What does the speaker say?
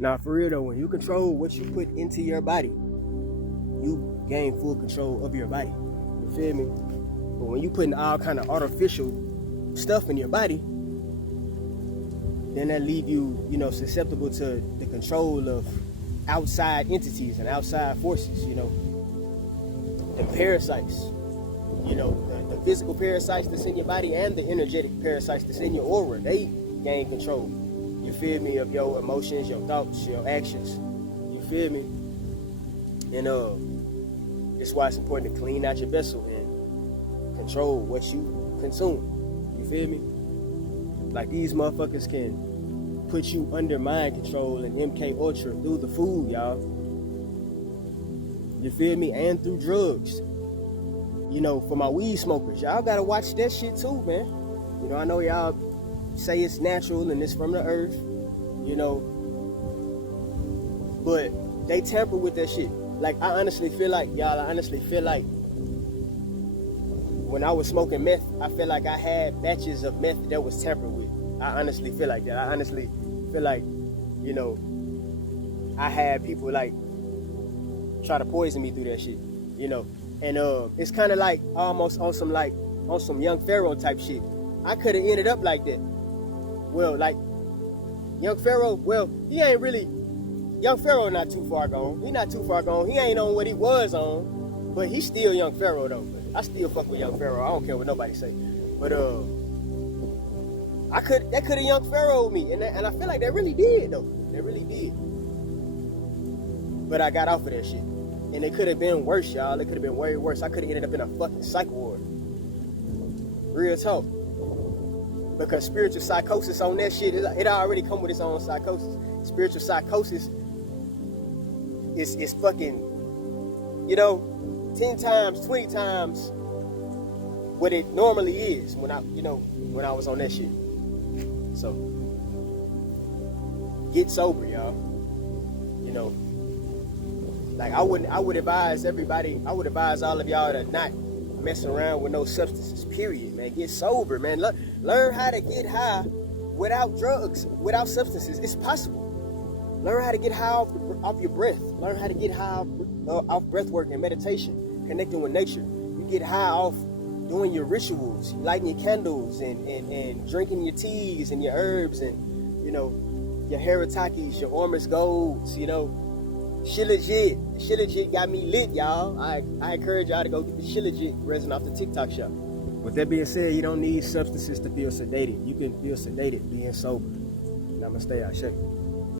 Now, for real though, when you control what you put into your body, you gain full control of your body. You feel me? But when you putting all kind of artificial stuff in your body, then that leave you, you know, susceptible to the control of outside entities and outside forces, you know. The parasites, you know, the physical parasites that's in your body and the energetic parasites that's in your aura, they gain control, you feel me, of your emotions, your thoughts, your actions, you feel me? And that's why it's important to clean out your vessel and control what you consume, you feel me? Like, these motherfuckers can put you under mind control and MK Ultra through the food, y'all. You feel me? And through drugs. You know, for my weed smokers, y'all gotta watch that shit too, man. You know, I know y'all say it's natural and it's from the earth, you know, but they tamper with that shit. Like, I honestly feel like when I was smoking meth, I feel like I had batches of meth that was tampered with. I honestly feel like that. I honestly feel like, you know, I had people like try to poison me through that shit, you know. And it's kind of like almost on some Young Pharaoh type shit. I could have ended up like that. Well, like Young Pharaoh, well, he ain't really, Young Pharaoh not too far gone. He not too far gone. He ain't on what he was on, but he's still Young Pharaoh though. I still fuck with Young Pharaoh. I don't care what nobody say. But that could have Young Pharaoh me, and I feel like that really did though. They really did. But I got off of that shit. And it could have been worse, y'all. It could have been way worse. I could have ended up in a fucking psych ward. Real talk. Because spiritual psychosis on that shit, it already come with its own psychosis. Spiritual psychosis is fucking, you know, 10 times, 20 times what it normally is when I was on that shit. So, get sober, y'all. You know, like I would advise all of y'all to not mess around with no substances, period, man. Get sober, man. Learn how to get high without drugs, without substances. It's possible. Learn how to get high off your breath. Learn how to get high off breath work and meditation, connecting with nature. You get high off doing your rituals, lighting your candles and drinking your teas and your herbs and, you know, your heritakis, your ormus golds, you know. Shit legit got me lit, y'all. I encourage y'all to go get the shit legit resin off the TikTok shop. With that being said, you don't need substances to feel sedated. You can feel sedated being sober. Namaste, Ashe.